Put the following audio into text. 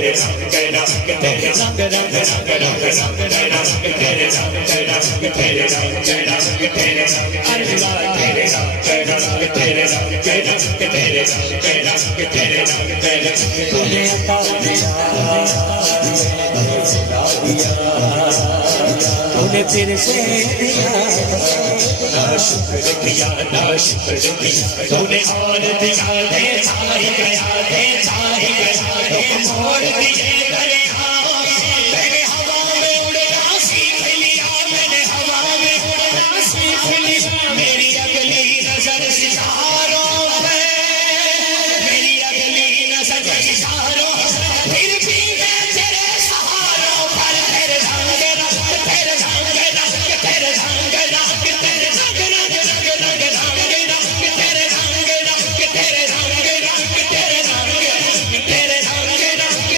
تیرے رنگ تیرے رنگ رنگ رنگ رنگ رنگ تیرے رنگ تیرے رنگ تیرے رنگ تیرے رنگ تیرے رنگ تیرے رنگ اللہ تیرے رنگ تیرے رنگ تیرے رنگ تیرے رنگ تیرے رنگ تیرے رنگ تیرے رنگ تیرے تو نے عطا دیا تو نے پھر سے دیا نا شکر کیا نا شکر کیا تو نے اور دیا دے ساری گیا دے ساری گیا موڑ دیے